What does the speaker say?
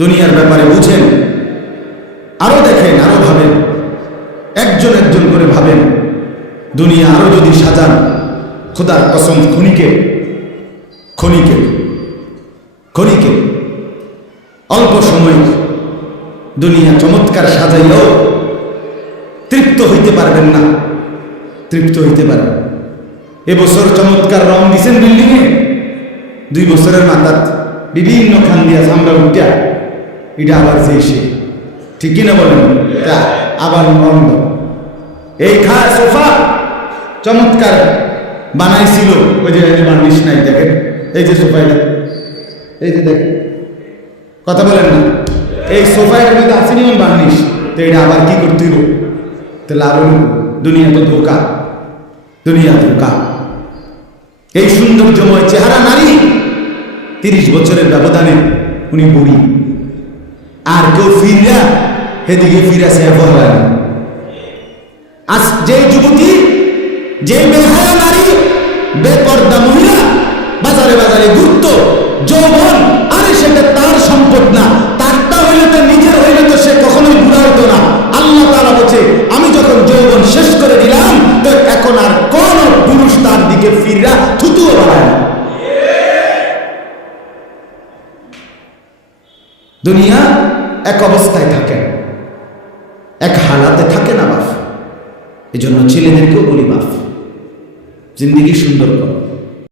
দুনিয়ার ব্যাপারে বুঝেন, আরো দেখেন, আরো ভাবেন, একজন একজন করে ভাবেন। দুনিয়া আরো যদি সাজান, খোদার কসম ক্ষণিকে ক্ষণিকে ক্ষণিকে অল্প সময় দুনিয়া চমৎকার সাজাইলেও তৃপ্ত হইতে পারবেন না, তৃপ্ত হইতে পারবেন। এবছর চমৎকার রং দিছেন বিল্ডিংয়ে, 2 বছরের মাথাত বিভিন্ন খান দিয়া আমরা উঠা এটা আবার যে এসে, ঠিক কিনা বলেন? তা আবার বন্ধ। এই সোফা চমৎকার বানাইছিল, ওই যে বার্নিশ নাই, দেখেন এই যে সোফাটা, এই যে দেখেন, কথা বলেন না, এই সোফাটার মধ্যে আসেনি এমন বার্নিশ, তো এটা আবার কি করতে হইব? তো লাভ হইল, দুনিয়া তো ধোকা, দুনিয়া ধোকা। এই সৌন্দর্যময় চেহারা নারী 30 বছরের ব্যবধানে উনি বুড়ি, আর কেউ ফিরা সেদিকে ফিরা সে হয়। আজ যে যুবতী, যে বেহায়া নারী, বেপর্দা মহিলা বাজারে বাজারে ঘুরতো, যৌবন, আরে সেটা তার সম্পদ না, তারটা হইলে তো নিজের হইলে তো সে কখনোই বুড়া হতো না। আল্লাহ তাআলা বলছে, আমি যখন যৌবন শেষ করে দিলাম, তো এখন আর কোন পুরুষ তার দিকে ফিরা থুতুও বাড়ায় না। দুনিয়া এক অবস্থায় থাকে, এক হালাতে থাকে না বাপ। এই জন্য ছেলেদেরকেও বলি, বাপ জিন্দিগি সুন্দর করো।